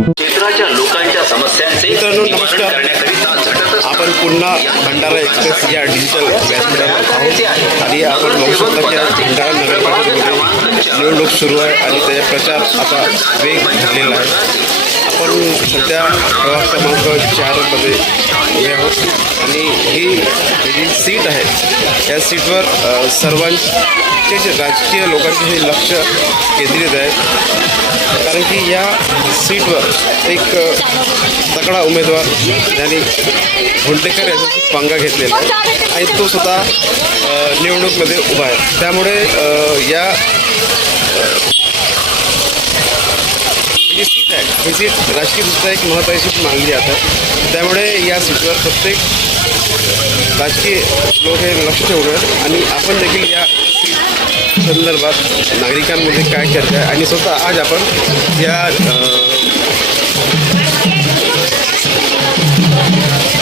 लोकांच्या समस्यांचे नमस्कार. आपण पुन्हा भंडारा एक्सप्रेस या डिजिटल व्यासपीठावर आहोत आहे. आणि आपण बघू शकता की आज भंडारा नगरपालिकेमध्ये निवडणूक सुरू आहे आणि त्याचा प्रचार आता वेग धरलेला आहे आपण सध्या प्रवास क्रमांक चारमध्ये उभे आहोत आणि ही ही जी सीट आहे या सीटवर सर्वांचे जे राजकीय लोकांचे हे लक्ष केंद्रित आहे कारण की या सीटवर एक तकडा तगडा उमेदवार ज्यांनी हुंडेकर यांच्याशी पंगा घेतलेला आहे आणि तो स्वतः निवडणूकमध्ये उभा आहे. त्यामुळे या ही जी सीट आहे. ही सीट राजकीयदृष्ट्या एक महत्त्वाची सीट मानली त्यामुळे या सीटवर प्रत्येक राजकीय लोक हे लक्ष ठेवलं आणि आपण देखील या संदर्भात नागरिकांमध्ये काय चर्चा आहे आणि स्वतः आज आपण या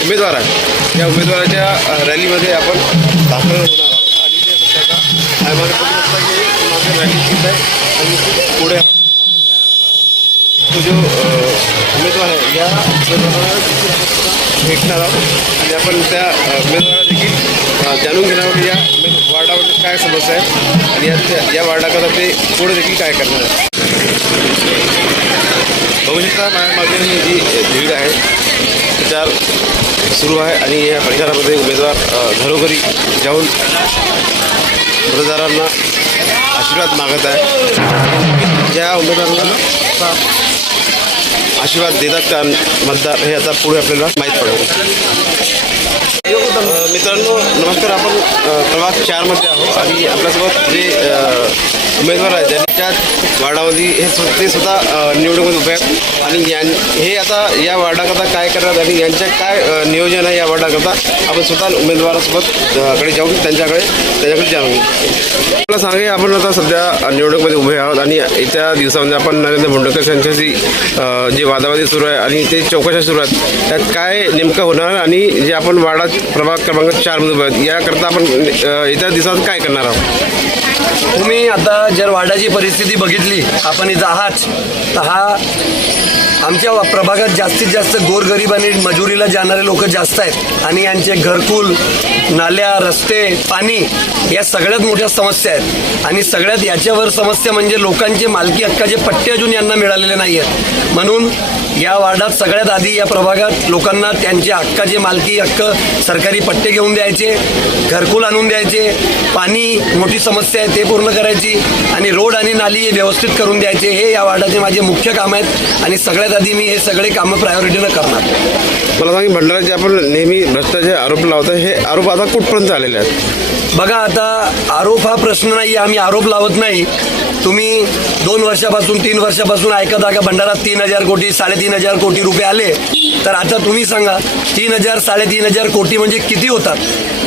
उमेदवार आहे. या उमेदवाराच्या रॅलीमध्ये आपण दाखल होणार आहोत. आणि ते आम्हाला रॅली आहे. आणि पुढे तो जो उमेदवार आहे या उमेदवाराला देखील भेटणार आहोत. आणि आपण त्या उमेदवाराला देखील जाणून घेणार आहोत या उमेद- वार्डामध्ये काय समस्या आहे. आणि या या वार्डाकरता ते पुढे देखील काय करणार आहे बघू शकता माझ्या मागे जी भीड आहे प्रचार सुरू आहे आणि या प्रचारामध्ये उमेदवार घरोघरी जाऊन मतदारांना आशीर्वाद मागत आहे. ज्या उमेदवारांना आशीर्वाद देतात का मतदार हे आता पुढे आपल्याला माहीत पडेल. मित्रांनो नमस्कार. आपण अ, प्रभाग चारमध्ये आहोत आणि आपल्यासोबत जे उमेदवार आहेत. ज्यांच्या वार्डामध्ये हे ते सुद्धा निवडणूक उभे आहेत. आणि यां हे आता या वार्डाकरता काय करतात आणि यांच्या काय नियोजन आहे या वार्डाकरता आपण स्वतः उमेदवारासोबत कडे जाऊन त्यांच्याकडे त्यांच्याकडे जाणून मला सांगे आपण आता सध्या निवडणुकीमध्ये उभे आहोत आणि येत्या दिवसामध्ये आपण नरेंद्र भोंडकर यांच्याशी जे वादावादी सुरू आहे आणि ते चौकशा सुरू आहेत त्यात काय नेमकं होणार आणि जे आपण वाडा प्रभाग क्रमांक चारमध्ये उभे आहेत याकरता आपण येत्या दिवसात काय करणार आहोत? तुम्ही आता जर वाडाची परिस्थिती बघितली आपण इथं आहात तर हा आमच्या प्रभागात जास्तीत जास्त गोरगरीब आणि मजुरीला जाणारे लोक जास्त आहेत. आणि यांचे घरकुल नाल्या रस्ते पाणी या सगळ्यात मोठ्या समस्या आहेत. आणि सगळ्यात याच्यावर समस्या म्हणजे लोकांचे मालकी हक्काचे पट्टे अजून यांना मिळालेले नाही आहेत म्हणून या वार्डात सगळ्यात आधी या प्रभागात लोकांना त्यांचे हक्काचे मालकी हक्क सरकारी पट्टे घेऊन द्यायचे घरकुल आणून द्यायचे पाणी मोठी समस्या आहे ते पूर्ण करायची आणि रोड आणि नाली हे व्यवस्थित करून द्यायचे. हे या वार्डाचे माझे मुख्य काम आहेत आणि सगळ्यात आधी मी हे सगळे कामं प्रायोरिटीनं करणार. मला सांगा भंडाराचे आपण नेहमी भ्रष्टाचार आरोप लावतो हे आरोप आता कुठपर्यंत आलेले आहेत? बघा आता आरोप हा प्रश्न नाही आम्ही आरोप लावत नाही. तुम्ही दोन वर्षापासून तीन वर्षापासून ऐकत आहे का भंडारात तीन हजार कोटी साडेतीन हजार कोटी रुपये आले? तर आता तुम्ही सांगा तीन हजार साडेतीन हजार कोटी म्हणजे किती होतात?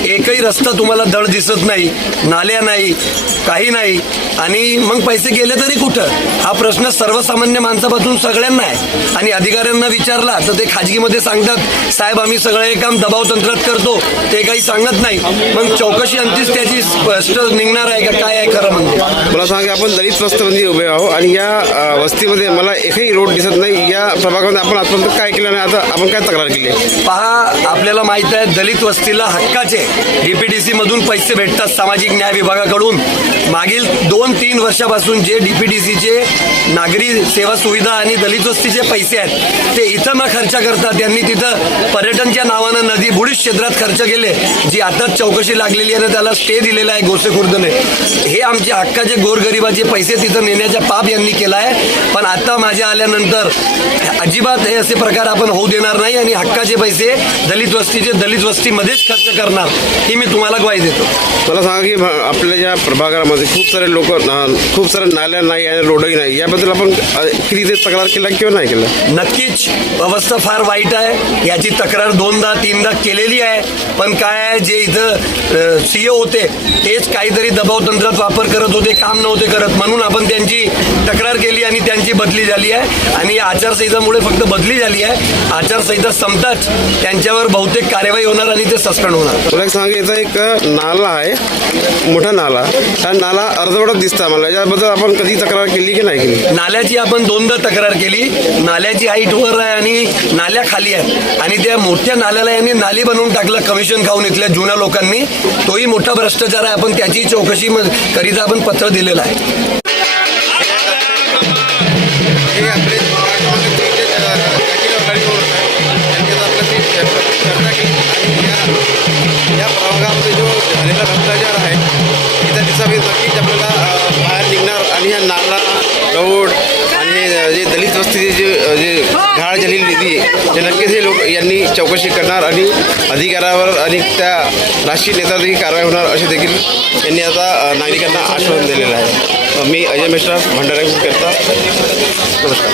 एकही रस्ता तुम्हाला दळ दिसत नाही नाल्या नाही काही नाही. आणि मग पैसे गेले तरी कुठं? हा प्रश्न सर्वसामान्य माणसापासून सगळ्यांना आहे. आणि अधिकाऱ्यांना विचारला तर ते खाजगीमध्ये सांगतात साहेब आम्ही सगळं हे काम दबाव तंत्रात करतो. ते काही सांगत नाही. मग चौकशी अंतीच त्याची स्पष्ट निघणार आहे का? काय आहे खरं म्हणजे? मला सांगा आपण दलित वस्तीमध्ये उभे आहोत आणि या वस्तीमध्ये मला एकही रोड दिसत नाही. या प्रभागामध्ये आपण आतापर्यंत काय केलं नाही आता आपण काय तक्रार केली? आहे? पहा आपल्याला माहीत आहे दलित वस्तीला हक्काचे डीपीडीसी मधून पैसे भेटतात सामाजिक न्याय विभागाकडून. मागील दोन तीन वर्षापासून जे डी पी डी सीचे नागरी सेवा सुविधा आणि दलित वस्तीचे पैसे आहेत ते इथं न खर्च करता त्यांनी तिथं पर्यटनच्या नावानं नदी बुडीत क्षेत्रात खर्च केले जी आताच चौकशी लागलेली आहे त्याला स्टे दिलेला आहे गोसेखुर्दने. हे आमचे हक्काचे गोरगरिबाचे पैसे तिथं नेण्याचा पाप यांनी केला आहे. पण आता माझ्या आल्यानंतर अजिबात हे असे प्रकार आपण होऊ देणार नाही आणि हक्काचे पैसे दलित वस्तीचे दलित वस्तीमध्येच खर्च करणार ही मी तुम्हाला ग्वाही देतो. मला सांगा की आपल्या ज्या प्रभागामध्ये खूप सारे लोक खूप साऱ्या नाल्या नाही आणि रोडही नाही. याबद्दल आपण किती ते तक्रार केला किंवा नाही केलं? नक्कीच. अवस्था फार वाईट आहे. याची तक्रार दोनदा तीनदा केली केलेली आहे. पण काय आहे जे इथं सी होते तेच काहीतरी दबाव तंत्रात वापर करत होते काम नव्हते करत. म्हणून आपण त्यांची तक्रार केली आणि त्यांची बदली झाली आहे. आणि आचारसंहितामुळे फक्त बदली झाली आहे. आचारसंहिता संपताच त्यांच्यावर बहुतेक कार्यवाही होणार आणि ते सस्पेंड होणार. मला सांगा एक नाला आहे. मोठा नाला. हा नाला अर्धवटच दिसता मला याच्याबद्दल आपण कधी तक्रार केली की नाही केली नाल्याची आपण दोनदा तक्रार केली नाल्याची हाईट वर आहे आणि नाल्या खाली आहे आणि त्या मोठ्या नाल्याला यांनी नाली बनवून टाकलं कमिशन खाऊन इथल्या जुन्या लोकांनी तोही मोठा भ्रष्टाचार आहे आपण त्याची चौकशी म- करिता आपण पत्र दिलेलं आहे हे घाळ झालेली निधी हे नक्कीच हे लोक यांनी चौकशी करणार आणि अधिकारावर आणि त्या राष्ट्रीय नेत्यावर देखील कारवाई होणार असे देखील यांनी आता नागरिकांना आश्वासन दिलेलं आहे. मी अजय मिश्रा भंडारा करता नमस्कार.